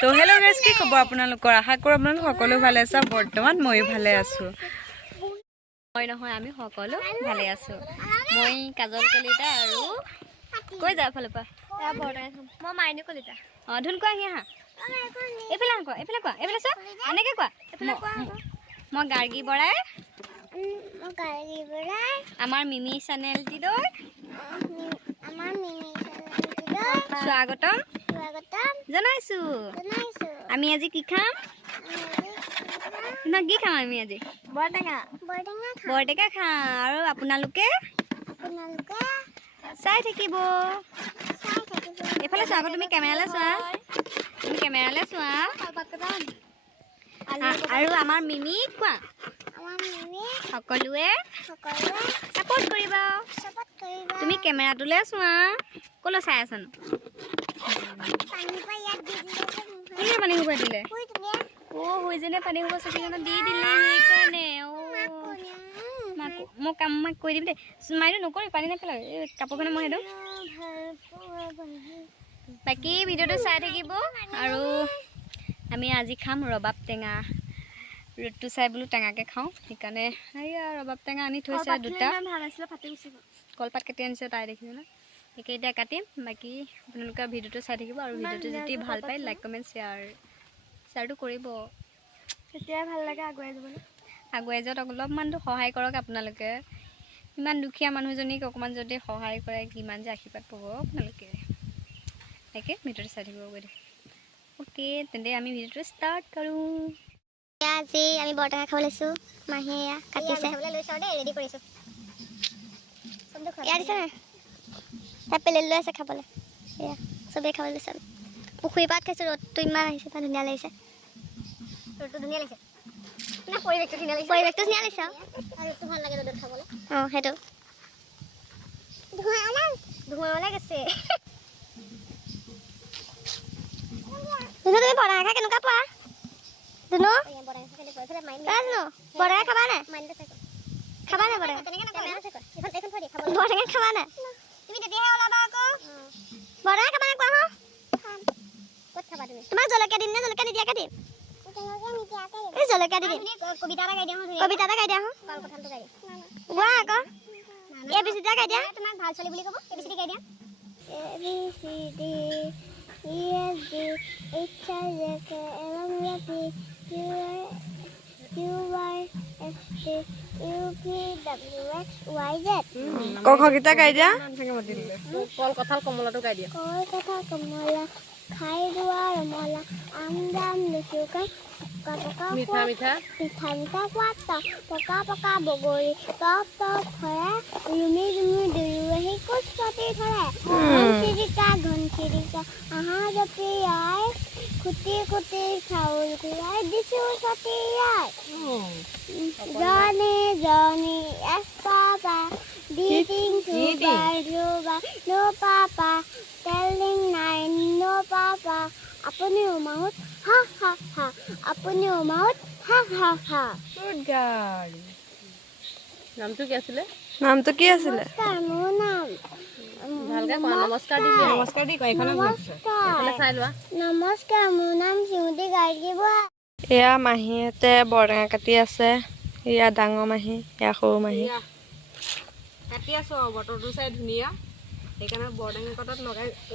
তো hello' guys, কি খবৰ আপোনালোকৰ? আশা কৰোঁ আপোনালোক সকলো ভালে আছে। বৰ্তমান ময়ো ভালে আছোঁ। মই নহয়, আমি সকলো ভালে আছোঁ। মই কাজল কলিতা আৰু কৈ যা এফালৰ পৰা মই মাইনু কলিতা। অঁ ধুন কোৱা, আহি আহা, এইফালে কোৱা, এইফালে কোৱা, এইফালে চোৱা, এনেকৈ কোৱা, এইফালে কোৱা। মই গাৰ্গী বৰাই, আমাৰ মিমি চেনেলটিলৈ স্বাগতম জনাইছোঁ। আমি আজি কি খাম? কি খাম আমি আজি? বৰটেঙা খাম। আৰু আপোনালোকে চাই থাকিব। এইফালে চোৱা আকৌ, তুমি কেমেৰালৈ চোৱা, আৰু আমাৰ মিমিক কোৱা, সকলোৱে ছাপোৰ্ট কৰিবা। তুমি কেমেৰাটোলৈ চোৱা, ক'লৈ চাই আছানো? কোনে পানী শুকুৱাই দিলে? শুইজনে পানী শুকুৱাই চকীখনত দি দিলে, সেইকাৰণে। মই কৈ দিম দেই, মাইনু নকৰি, পানী নেপেলাবি, এই কাপোৰখনে মই সেইটো। বাকী ভিডিঅ'টো চাই থাকিব। আৰু আমি আজি খাম ৰবাব টেঙা। ৰ'দটো চাই বোলো টেঙাকে খাওঁ, সেইকাৰণে এইয়া ৰবাব টেঙা আনি থৈছে দুটা। কলপাত কাটি আনিছে তাই, দেখিছে ন? একে এতিয়া কাটিম। বাকী আপোনালোকে ভিডিঅ'টো চাই থাকিব। আৰু ভিডিঅ'টো যদি ভাল পায়, লাইক কমেণ্ট শ্বেয়াৰটো কৰিব, তেতিয়াই ভাল লাগে আগুৱাই যাওক। অলপমানতো সহায় কৰক আপোনালোকে। ইমান দুখীয়া মানুহজনীক অকণমান যদি সহায় কৰে, কিমান যে আশীৰ্বাদ পাব আপোনালোকে। তাকে ভিডিঅ'টো চাই থাকিব গৈ দিয়ক। অ'কে, তেন্তে আমি ভিডিঅ'টো ষ্টাৰ্ট কৰোঁ। আজি আমি বৰটেঙা খাব লৈছোঁ। মাহীয়ে কাটিছে, ৰেডি কৰিছোঁ। এয়া দিছে নাই, তাই প্লেট লৈ আছে খাবলৈ। এয়া চবেই খাবলৈ লৈছে। পুখুৰী পাৰত খাইছোঁ। ৰ'দটো ইমান আহিছে, ইমান ধুনীয়া লাগিছে। ৰ'দটো ধুনীয়া লাগিছে, পৰিৱেশটো ধুনীয়া লাগিছে আৰু ৰ'দটো ভাল লাগে ৰ'দত খাবলৈ। অঁ, সেইটো ধোঁৱা ওলাই গৈছে। তুমি বৰটেঙা খাই কেনেকুৱা পোৱা? ধুনু, বৰটেঙা খাবা নাই? খাবা নাই বৰটেঙা? বৰটেঙা খাবা নাই? তুমি তেতিয়াহে ওলাবা আকৌ। বৰটেঙা খাবা নাই কোৱা? ক'ত খাবা তুমি? তোমাক জলকীয়া দিম নে জলকীয়া নিদিয়াকৈ দিম? এই জলকীয়া দি দিম। কবিতা এটা গাই দিয়া, গোৱা আকৌ। ABCD গাই দিয়া। তোমাক ভাল ছোৱালী বুলি ক'ব, ABCD গাই দিয়া। ABCD EFG HIJ KLMNOP QRST UVWXYZ। ক খ গীতা গাই দিয়া। কল কঁঠাল কমলাটো গাই দিয়া। কল কঁঠাল কমলা খাই যোৱা ৰমলা, আম জাম লিচু কাই, মিঠা মিঠা সোৱাদ পকা বগৰী, টপ ফৰা, ৰুমি দুয়ো আহি কোচপাতি ধৰে। ঘনচিৰিকা আহা জপিয়াই, খুটি চাউল খুৱাই দিছোঁ ছটিয়াই। Johnny, yes papa, beating 2 by 2 by, no papa, telling 9, no papa, apuniyo mahut, ha ha ha, apuniyo mahut, ha ha ha. Good girl. নামটো কি আছিলে? নামটো কি আছিলে? মোৰ নাম ভালকে কোৱা, নমস্কাৰ দি দিয়া। নমস্কাৰ দি কয়, এইখনে চাই লোৱা। নমস্কাৰ, মোৰ নাম সিহঁতি গাৰ্গী বৰা। এয়া মাহীহঁতে বৰটেঙা কাটি আছে। এয়া ডাঙৰ মাহী, এয়া সৰু মাহী। কাটি আছো আৰু বতৰটো চাই ধুনীয়া, সেইকাৰণে বৰটেঙা কটাত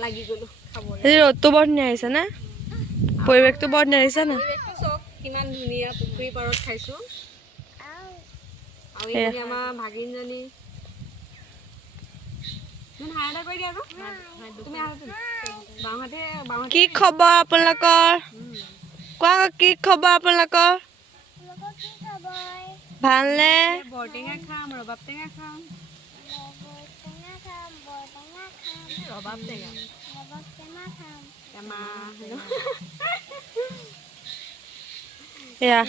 লাগি গ'লো খাবলৈ। এই ৰ'দটো বৰ ধুনীয়া আহিছে নে? পৰিৱেশটো বৰ ধুনীয়া আহিছে নে? পৰিৱেশটো চাওক কিমান ধুনীয়া, পুখুৰী পাৰত খাইছোঁ। আৰু এইজনী আমাৰ ভাগিনজনী। কি খবৰ আপোনালোকৰ? কোৱা আকৌ, কি খবৰ আপোনালোকৰ? ভালনে? বৰটেঙা খাম, ৰবাব টেঙা খাম। ৰবাব টেঙা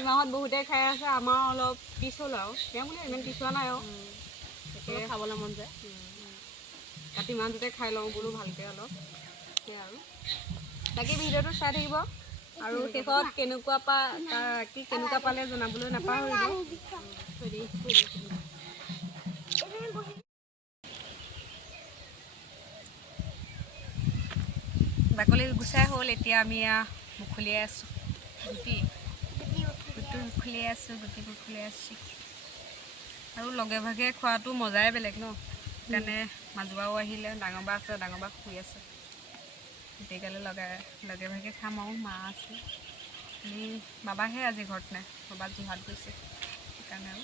মাহত বহুতে খাই আছে, আমাৰ অলপ পিছ হ'ল আৰু তেওঁ বোলে ইমান পিছোৱা নাই আৰু একেবাৰে খাবলৈ মন যায়। কাতি মাহটোতে খাই লওঁ বোলো ভালকৈ অলপ, সেয়া আৰু বাকী ভিডিঅ'টো চাই থাকিব। আৰু শেষত কেনেকুৱা পালে জনাবলৈ নাপাহৰিব। বাকলি গুচাই হ'ল। এতিয়া আমি উখলিয়াই আছোঁ গুটি উখলিয়াই আছোঁ গুটিবোৰ উখলিয়াই আছোঁ আৰু লগে ভাগে খোৱাটো মজাই বেলেগ ন সেইকাৰণে মাজুবাও আহিলে ডাঙৰ বা আছে ডাঙৰ বা শুই আছে গোটেইকালে লগে ভাগে খাম আৰু মা আছে বাবাহে আজি ঘৰত নাই বাবা যোৰহাট গৈছে সেইকাৰণে আৰু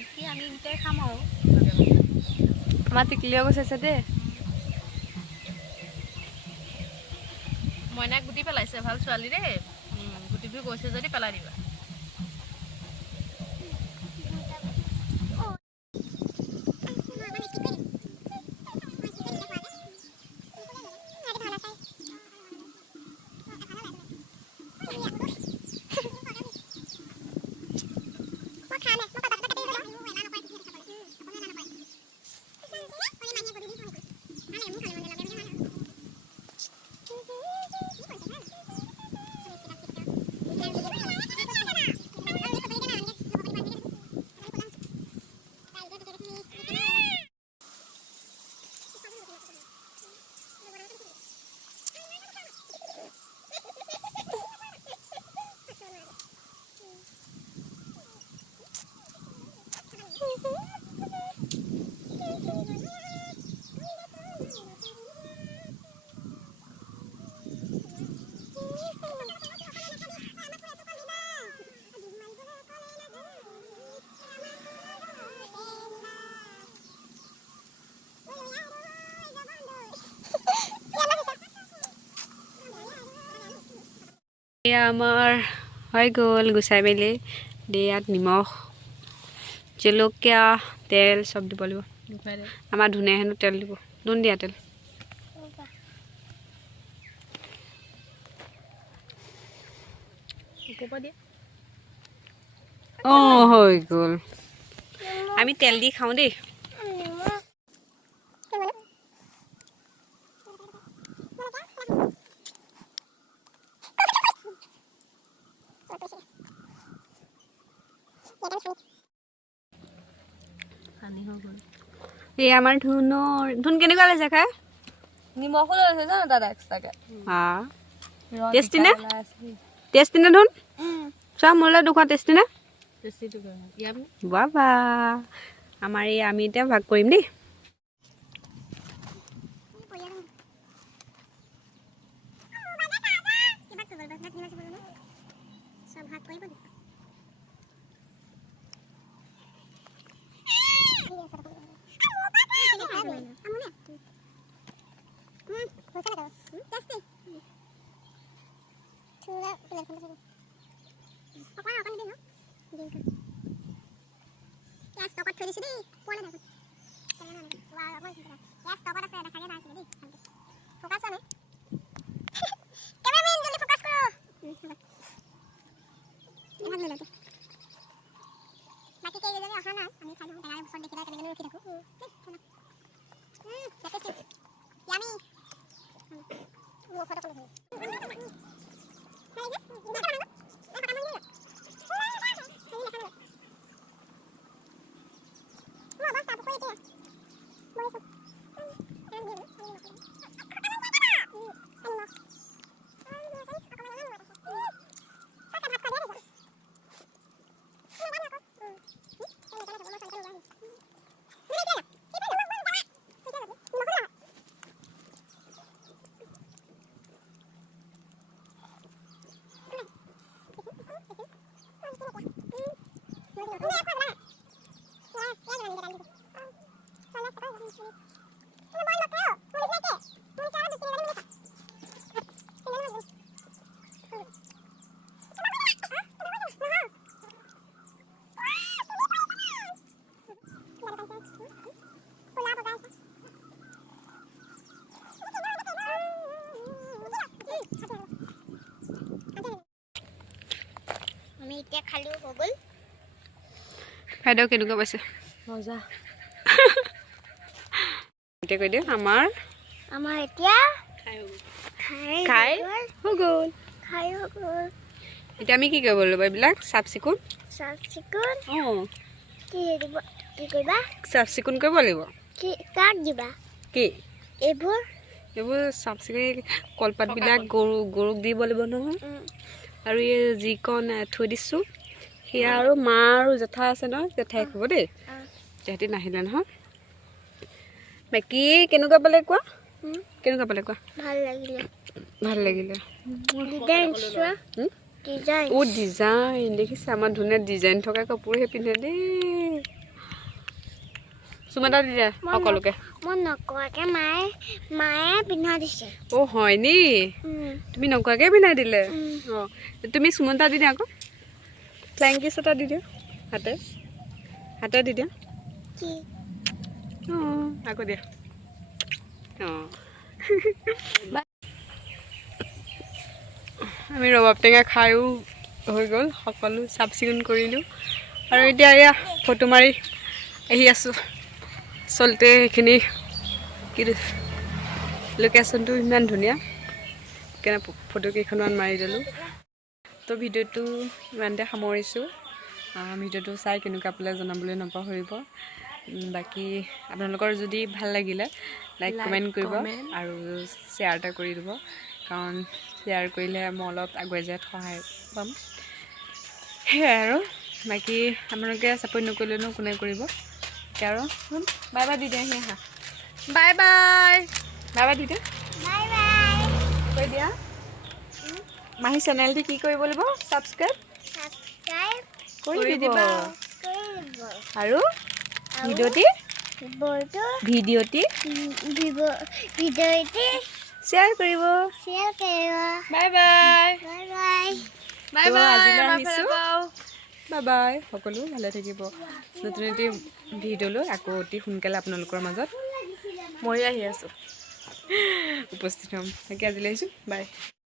এতিয়া আমি গোটেই খাম আৰু লগে ভাগে আমাৰ টিকলিও গৈছে দেই মইনাক গুটি পেলাইছে ভাল ছোৱালী দেই গুটিবোৰ গৈছে যদি পেলাই দিবা এয়া আমাৰ হৈ গ'ল গুচাই মেলি ইয়াত নিমখ জলকীয়া তেল চব দিব লাগিব আমাৰ ধুনীয়া হেনো তেল দিব ধুন দিয়া তেল অঁ হৈ গ'ল আমি তেল দি খাওঁ দেই এই আমাৰ ধুন কেনেকুৱা লাগিছে খাই নিমখো লৈছে জানো তাত এক্সট্ৰাকে টেষ্টি নে ধুন চোৱা মোলৈ দুখন টেষ্টি নে বাবা আমাৰ এই আমি এতিয়া ভাগ কৰিম দেই এতিয়া খালো হৈ গ'ল খাইদেউ কেনেকুৱা পাইছে মজা এতিয়া কৈ দিওঁ আমাৰ এতিয়া খাই হৈ গ'ল এতিয়া আমি কি কৰিব লাগিব এইবিলাক চাফ চিকুণ অঁ কি কৰিবা চাফ চিকুণ কৰিব লাগিব কি কাক দিবা কি এইবোৰ এইবোৰ চাফ চিকুণ কলপাতবিলাক গৰুক দিব লাগিব নহয়। আৰু এই যিকণ থৈ দিছোঁ সেয়া আৰু মা আৰু জেঠা আছে নহয়, জেঠাই খাব দেই, তেহেঁতি নাহিলে নহয়। বাকী কেনেকুৱা পালে কোৱা, কেনেকুৱা পালে কোৱা? ভাল লাগিলে। ডিজাইন দেখিছে, আমাৰ ধুনীয়া ডিজাইন থকা কাপোৰহে পিন্ধে দেই। চুমাটা দি দিয়া সকলোকে। মই নকৰাকে মায়ে পিন্ধা দিছে। অ' হয় নি? তুমি নকৰাকে পিন্ধাই দিলে? অঁ তুমি চুমন্তা দি দিয়া আকৌ, ফ্লাইং কিছ এটা দি দিয়া হাতে দি দিয়া। অঁ আকৌ দিয়া। অঁ আমি ৰবাব টেঙা খায়ো হৈ গ'ল, সকলো চাফ চিকুণ কৰিলোঁ। আৰু এতিয়া এয়া ফটো মাৰি আহি আছোঁ। আচলতে সেইখিনি কি লোকেশ্যনটো ইমান ধুনীয়া, সেইকাৰণে ফটো কেইখনমান মাৰি দিলোঁ। তো ভিডিঅ'টো ইমানতে সামৰিছোঁ। ভিডিঅ'টো চাই কেনেকুৱা পালে জনাবলৈ নাপাহৰিব। বাকী আপোনালোকৰ যদি ভাল লাগিলে লাইক কমেণ্ট কৰিব আৰু শ্বেয়াৰ এটা কৰি দিব, কাৰণ শ্বেয়াৰ কৰিলে মই অলপ আগুৱাই যোৱাত সহায় পাম। সেয়াই আৰু বাকী আপোনালোকে ছাপোৰ্ট নকৰিলেনো কোনে কৰিব। এতিয়া আৰু বাই বাই দি দিয়া, আহি আহা, বাই বাই দি দিয়া, কৈ দিয়া। মাহী চেনেলটো কি কৰিব লাগিব? ছাবস্ক্ৰাইব কৰি দিব। আৰু ভিডিঅ'টি শ্বেয়াৰ কৰিব। Bye bye. আজিলৈ আহিছোঁ। Bye bye. সকলো ভালে থাকিব। নতুন এটি ভিডিঅ' লৈ আকৌ অতি সোনকালে আপোনালোকৰ মাজত মই আহি আছোঁ, উপস্থিত হ'ম। তাকে আজিলৈ আহিছোঁ, বাই।